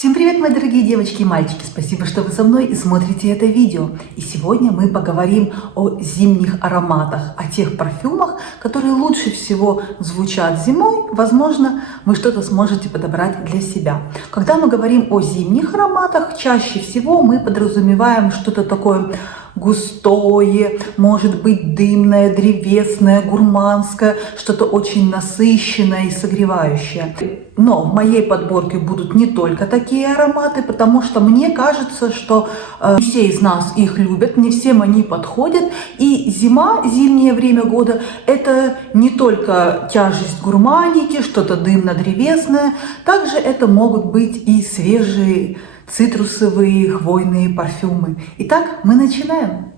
Всем привет, мои дорогие девочки и мальчики! Спасибо, что вы со мной и смотрите это видео. И сегодня мы поговорим о зимних ароматах, о тех парфюмах, которые лучше всего звучат зимой. Возможно, вы что-то сможете подобрать для себя. Когда мы говорим о зимних ароматах, чаще всего мы подразумеваем что-то такое густое, может быть дымное, древесное, гурманское, что-то очень насыщенное и согревающее. Но в моей подборке будут не только такие ароматы, потому что мне кажется, что не все из нас их любят, не всем они подходят. И зима, зимнее время года, это не только тяжесть гурманики, что-то дымно-древесное, также это могут быть и свежие цитрусовые, хвойные парфюмы. Итак, мы начинаем.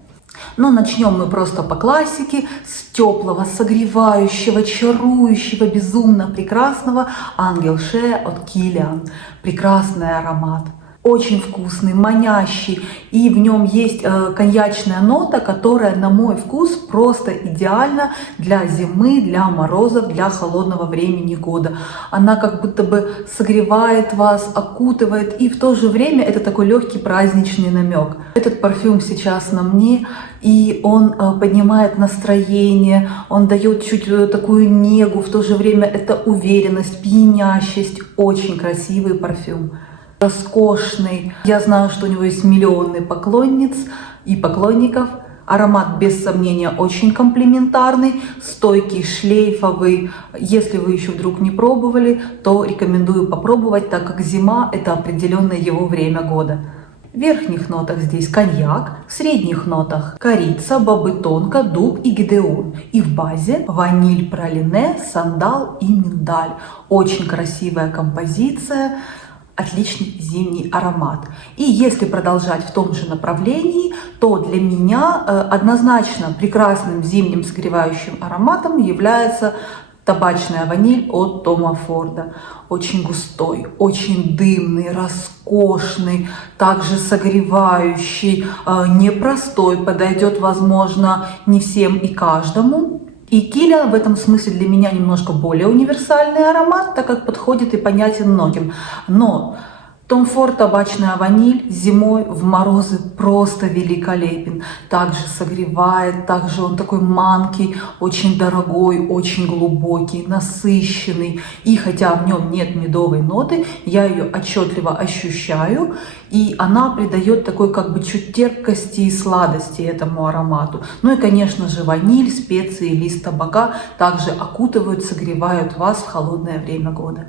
Но начнем мы просто по классике, с теплого, согревающего, чарующего, безумно прекрасного Ангел Шэ от Kilian. Прекрасный аромат. Очень вкусный, манящий, и в нем есть коньячная нота, которая, на мой вкус, просто идеальна для зимы, для морозов, для холодного времени года. Она как будто бы согревает вас, окутывает, и в то же время это такой легкий праздничный намек. Этот парфюм сейчас на мне, и он поднимает настроение, он дает чуть такую негу, в то же время это уверенность, пьянящесть. Очень красивый парфюм. Роскошный. Я знаю, что у него есть миллионы поклонниц и поклонников. Аромат, без сомнения, очень комплиментарный, стойкий, шлейфовый. Если вы еще вдруг не пробовали, то рекомендую попробовать, так как зима – это определенное его время года. В верхних нотах здесь коньяк, в средних нотах корица, бобы тонко, дуб и гидеон. И в базе ваниль, пралине, сандал и миндаль. Очень красивая композиция. Отличный зимний аромат. И если продолжать в том же направлении, то для меня однозначно прекрасным зимним согревающим ароматом является табачная ваниль от Тома Форда. Очень густой, очень дымный, роскошный, также согревающий, непростой, подойдет, возможно, не всем и каждому. И Kilian в этом смысле для меня немножко более универсальный аромат, так как подходит и понятен многим. Но Том Форд табачная ваниль зимой в морозы просто великолепен. Также согревает, также он такой манкий, очень дорогой, очень глубокий, насыщенный. И хотя в нем нет медовой ноты, я ее отчетливо ощущаю. И она придает такой как бы чуть терпкости и сладости этому аромату. Ну и, конечно же, ваниль, специи, лист табака также окутывают, согревают вас в холодное время года.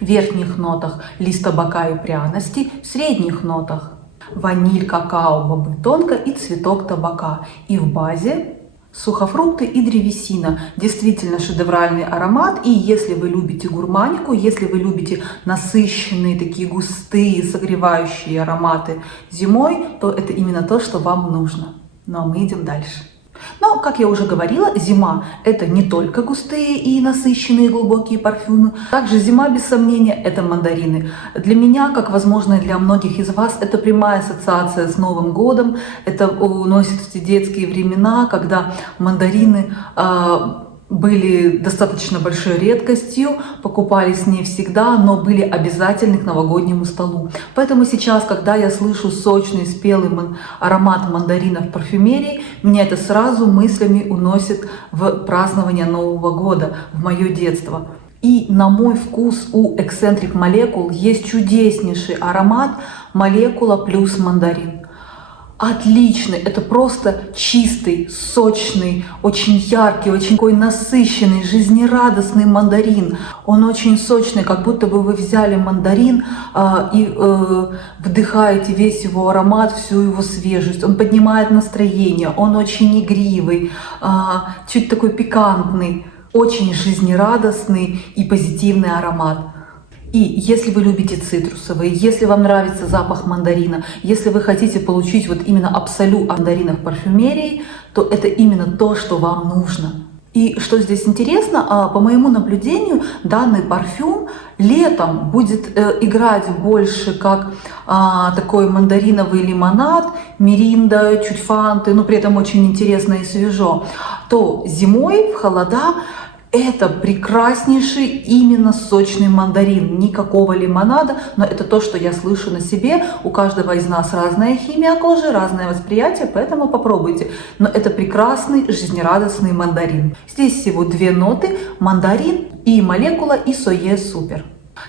В верхних нотах лист табака и пряности, в средних нотах ваниль, какао, бобы тонко и цветок табака. И в базе сухофрукты и древесина. Действительно шедевральный аромат. И если вы любите гурманику, если вы любите насыщенные, такие густые, согревающие ароматы зимой, то это именно то, что вам нужно. Ну а мы идем дальше. Но, как я уже говорила, зима – это не только густые и насыщенные глубокие парфюмы. Также зима, без сомнения, это мандарины. Для меня, как возможно и для многих из вас, это прямая ассоциация с Новым годом. Это уносит в те детские времена, когда мандарины были достаточно большой редкостью, покупались не всегда, но были обязательны к новогоднему столу. Поэтому сейчас, когда я слышу сочный, спелый аромат мандарина в парфюмерии, меня это сразу мыслями уносит в празднование Нового года, в мое детство. И на мой вкус у Eccentric Molecule есть чудеснейший аромат молекула плюс мандарин. Отличный, это просто чистый, сочный, очень яркий, очень такой насыщенный, жизнерадостный мандарин. Он очень сочный, как будто бы вы взяли мандарин и вдыхаете весь его аромат, всю его свежесть. Он поднимает настроение, он очень игривый, чуть такой пикантный, очень жизнерадостный и позитивный аромат. И если вы любите цитрусовые, если вам нравится запах мандарина, если вы хотите получить вот именно абсолют мандарина в парфюмерии, то это именно то, что вам нужно. И что здесь интересно, по моему наблюдению, данный парфюм летом будет играть больше как такой мандариновый лимонад, миринда, чуть фанты, но при этом очень интересно и свежо. То зимой в холода Это прекраснейший именно сочный мандарин, никакого лимонада, но это то, что я слышу на себе. У каждого из нас разная химия кожи, разное восприятие, поэтому попробуйте. Но это прекрасный, жизнерадостный мандарин. Здесь всего 2 ноты: мандарин и молекула исое супер.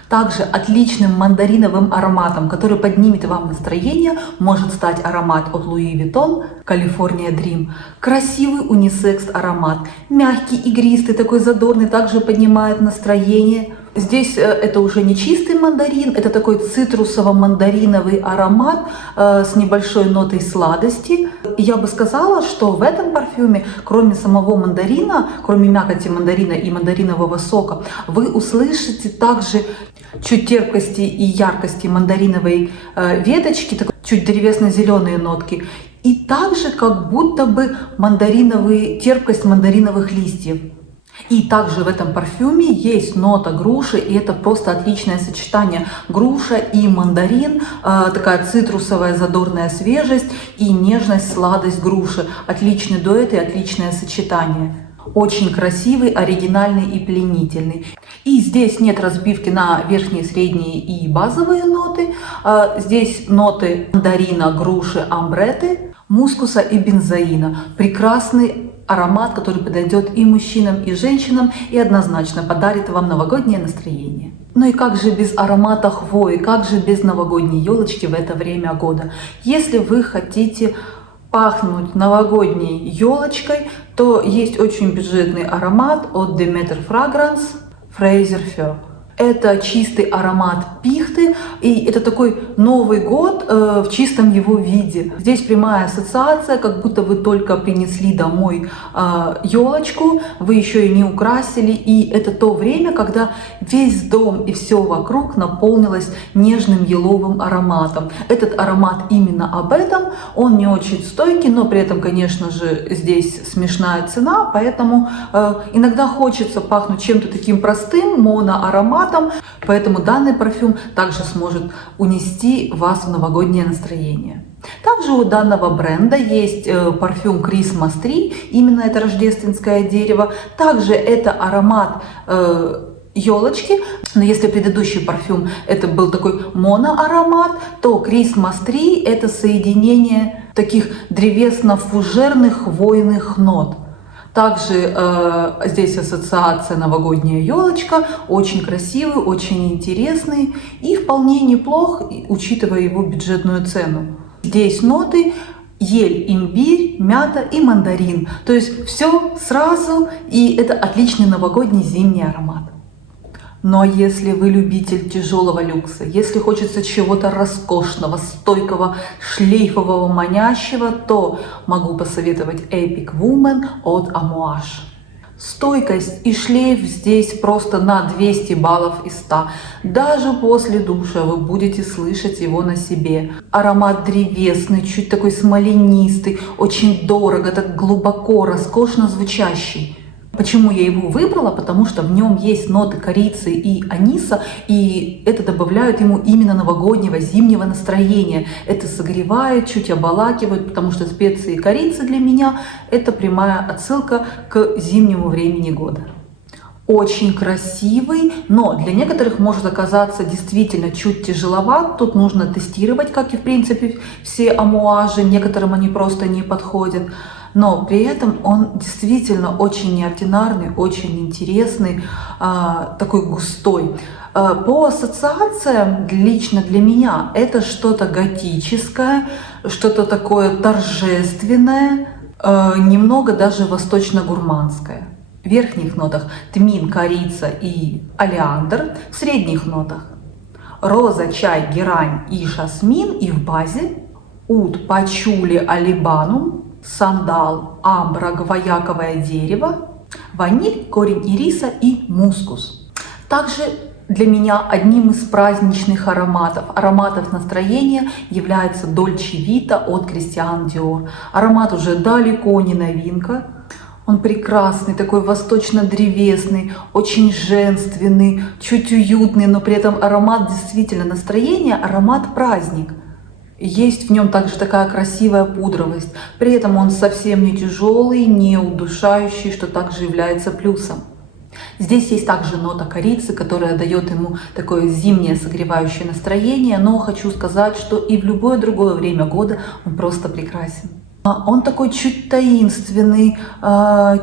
Также отличным мандариновым ароматом, который поднимет вам настроение, может стать аромат от Louis Vuitton California Dream. Красивый унисекс аромат, мягкий, игристый, такой задорный, также поднимает настроение. Здесь это уже не чистый мандарин, это такой цитрусово-мандариновый аромат с небольшой нотой сладости. И я бы сказала, что в этом парфюме, кроме самого мандарина, кроме мякоти мандарина и мандаринового сока, вы услышите также чуть терпкости и яркости мандариновой веточки, такой чуть древесно-зеленые нотки. И также как будто бы терпкость мандариновых листьев. И также в этом парфюме есть нота груши, и это просто отличное сочетание. Груша и мандарин, такая цитрусовая задорная свежесть и нежность, сладость груши. Отличный дуэт и отличное сочетание. Очень красивый, оригинальный и пленительный. И здесь нет разбивки на верхние, средние и базовые ноты. Здесь ноты мандарина, груши, амбреты, мускуса и бензоина. Прекрасный аромат, который подойдет и мужчинам, и женщинам, и однозначно подарит вам новогоднее настроение. Ну и как же без аромата хвои, как же без новогодней елочки в это время года? Если вы хотите пахнуть новогодней елочкой, то есть очень бюджетный аромат от Demeter Fragrance Fraser Fir. Это чистый аромат пихты, и это такой Новый год в чистом его виде. Здесь прямая ассоциация, как будто вы только принесли домой елочку, вы еще и не украсили, и это то время, когда весь дом и все вокруг наполнилось нежным еловым ароматом. Этот аромат именно об этом, он не очень стойкий, но при этом, конечно же, здесь смешная цена, поэтому иногда хочется пахнуть чем-то таким простым, моноароматом. Поэтому данный парфюм также сможет унести вас в новогоднее настроение. Также у данного бренда есть парфюм Christmas Tree, именно это рождественское дерево. Также это аромат елочки, но если предыдущий парфюм это был такой моноаромат, то Christmas Tree это соединение таких древесно-фужерных хвойных нот. Также здесь ассоциация новогодняя елочка, очень красивый, очень интересный и вполне неплох, учитывая его бюджетную цену. Здесь ноты ель, имбирь, мята и мандарин. То есть все сразу, и это отличный новогодний зимний аромат. Но если вы любитель тяжелого люкса, если хочется чего-то роскошного, стойкого, шлейфового, манящего, то могу посоветовать Epic Woman от Amouage. Стойкость и шлейф здесь просто на 200 баллов из 100. Даже после душа вы будете слышать его на себе. Аромат древесный, чуть такой смоленистый, очень дорого, так глубоко, роскошно звучащий. Почему я его выбрала? Потому что в нем есть ноты корицы и аниса, и это добавляет ему именно новогоднего, зимнего настроения. Это согревает, чуть обволакивает, потому что специи корицы для меня это прямая отсылка к зимнему времени года. Очень красивый, но для некоторых может оказаться действительно чуть тяжеловат. Тут нужно тестировать, как и в принципе все амуажи, некоторым они просто не подходят. Но при этом он действительно очень неординарный, очень интересный, такой густой. По ассоциациям, лично для меня, это что-то готическое, что-то такое торжественное, немного даже восточно-гурманское. В верхних нотах тмин, корица и олеандр, в средних нотах роза, чай, герань и жасмин, и в базе ут, пачули, алибанум, сандал, амбра, гвояковое дерево, ваниль, корень ириса и мускус. Также для меня одним из праздничных ароматов настроения является Dolce Vita от Christian Dior. Аромат уже далеко не новинка. Он прекрасный, такой восточно-древесный, очень женственный, чуть уютный, но при этом аромат действительно настроение, аромат праздник. Есть в нем также такая красивая пудровость. При этом он совсем не тяжелый, не удушающий, что также является плюсом. Здесь есть также нота корицы, которая дает ему такое зимнее согревающее настроение, но хочу сказать, что и в любое другое время года он просто прекрасен. Он такой чуть таинственный,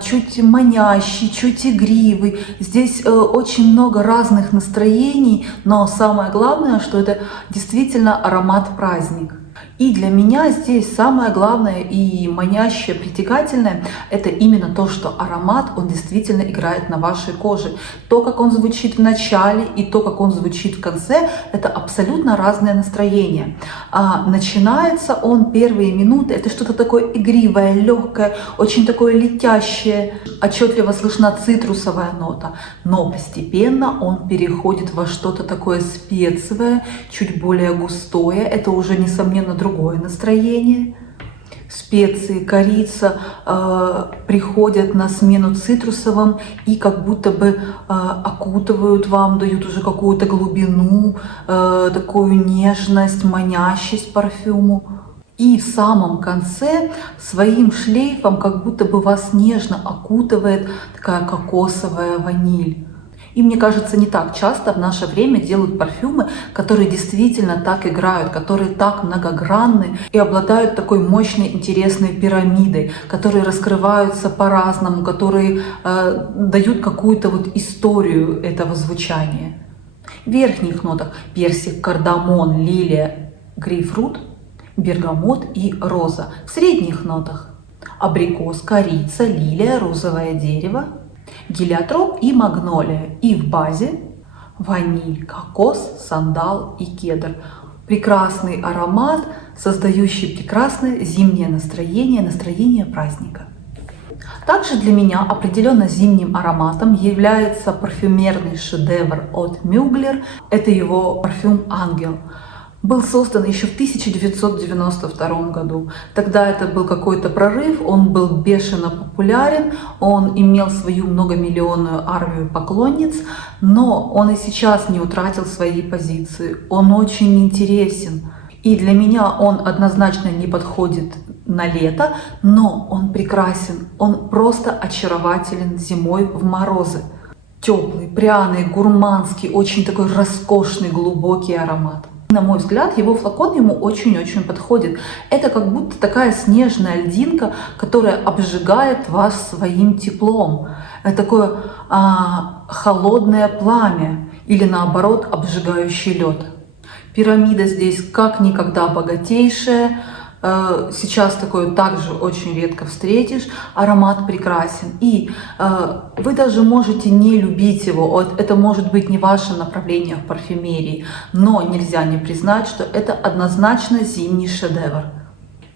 чуть манящий, чуть игривый. Здесь очень много разных настроений, но самое главное, что это действительно аромат-праздник. И для меня здесь самое главное и манящее, притягательное, это именно то, что аромат, он действительно играет на вашей коже. То, как он звучит в начале и то, как он звучит в конце, это абсолютно разное настроение. Начинается он первые минуты, это что-то такое игривое, легкое, очень такое летящее, отчетливо слышна цитрусовая нота, но постепенно он переходит во что-то такое специевое, чуть более густое, это уже, несомненно, другое настроение. Специи, корица приходят на смену цитрусовым и как будто бы окутывают вам, дают уже какую-то глубину, такую нежность, манящесть парфюму. И в самом конце своим шлейфом как будто бы вас нежно окутывает такая кокосовая ваниль. И мне кажется, не так часто в наше время делают парфюмы, которые действительно так играют, которые так многогранны и обладают такой мощной, интересной пирамидой, которые раскрываются по-разному, которые дают какую-то вот историю этого звучания. В верхних нотах персик, кардамон, лилия, грейпфрут, бергамот и роза. В средних нотах абрикос, корица, лилия, розовое дерево, гелиотроп и магнолия. И в базе ваниль, кокос, сандал и кедр. Прекрасный аромат, создающий прекрасное зимнее настроение, настроение праздника. Также для меня определенно зимним ароматом является парфюмерный шедевр от Мюглер. Это его парфюм «Ангел». Был создан еще в 1992 году. Тогда это был какой-то прорыв, он был бешено популярен, он имел свою многомиллионную армию поклонниц, но он и сейчас не утратил свои позиции. Он очень интересен. И для меня он однозначно не подходит на лето, но он прекрасен, он просто очарователен зимой в морозы. Теплый, пряный, гурманский, очень такой роскошный, глубокий аромат. На мой взгляд, его флакон ему очень-очень подходит. Это как будто такая снежная льдинка, которая обжигает вас своим теплом. Это такое холодное пламя или наоборот обжигающий лед. Пирамида здесь как никогда богатейшая. Сейчас такое также очень редко встретишь. Аромат прекрасен. И вы даже можете не любить его. Это может быть не ваше направление в парфюмерии. Но нельзя не признать, что это однозначно зимний шедевр.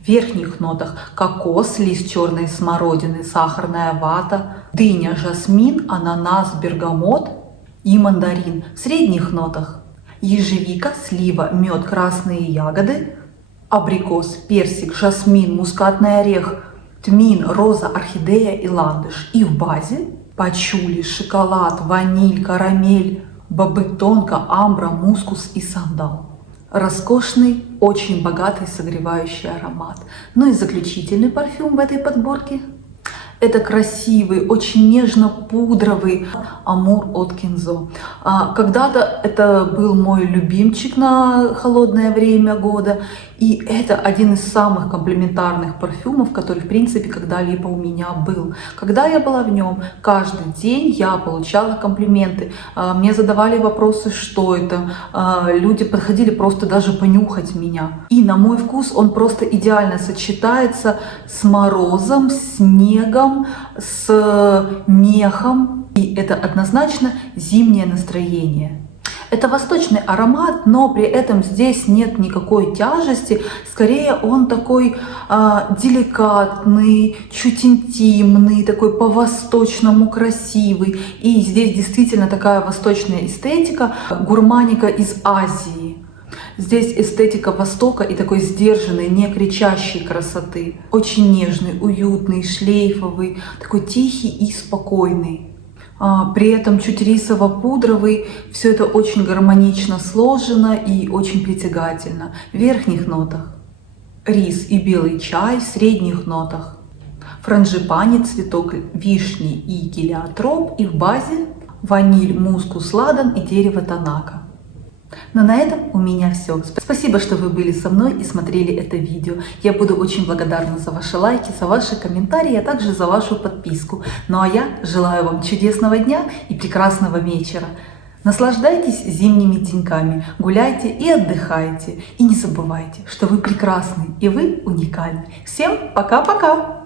В верхних нотах кокос, лист черной смородины, сахарная вата, дыня, жасмин, ананас, бергамот и мандарин. В средних нотах ежевика, слива, мед, красные ягоды, абрикос, персик, жасмин, мускатный орех, тмин, роза, орхидея и ландыш. И в базе пачули, шоколад, ваниль, карамель, бобы тонко, амбра, мускус и сандал. Роскошный, очень богатый, согревающий аромат. Ну и заключительный парфюм в этой подборке — это красивый, очень нежно-пудровый Амур от Кензо. Когда-то это был мой любимчик на холодное время года. И это один из самых комплиментарных парфюмов, который, в принципе, когда-либо у меня был. Когда я была в нем, каждый день я получала комплименты. Мне задавали вопросы, что это. Люди подходили просто даже понюхать меня. И на мой вкус он просто идеально сочетается с морозом, с снегом, с мехом. И это однозначно зимнее настроение. Это восточный аромат, но при этом здесь нет никакой тяжести. Скорее он такой деликатный, чуть интимный, такой по-восточному красивый. И здесь действительно такая восточная эстетика, гурманика из Азии. Здесь эстетика Востока и такой сдержанной, не кричащей красоты. Очень нежный, уютный, шлейфовый, такой тихий и спокойный. При этом чуть рисово-пудровый, все это очень гармонично сложено и очень притягательно. В верхних нотах рис и белый чай, в средних нотах франжипани, цветок вишни и гелиотроп, и в базе ваниль, мускус, ладан и дерево тонака. Но на этом у меня все. Спасибо, что вы были со мной и смотрели это видео. Я буду очень благодарна за ваши лайки, за ваши комментарии, а также за вашу подписку. Ну а я желаю вам чудесного дня и прекрасного вечера. Наслаждайтесь зимними деньками, гуляйте и отдыхайте. И не забывайте, что вы прекрасны и вы уникальны. Всем пока-пока!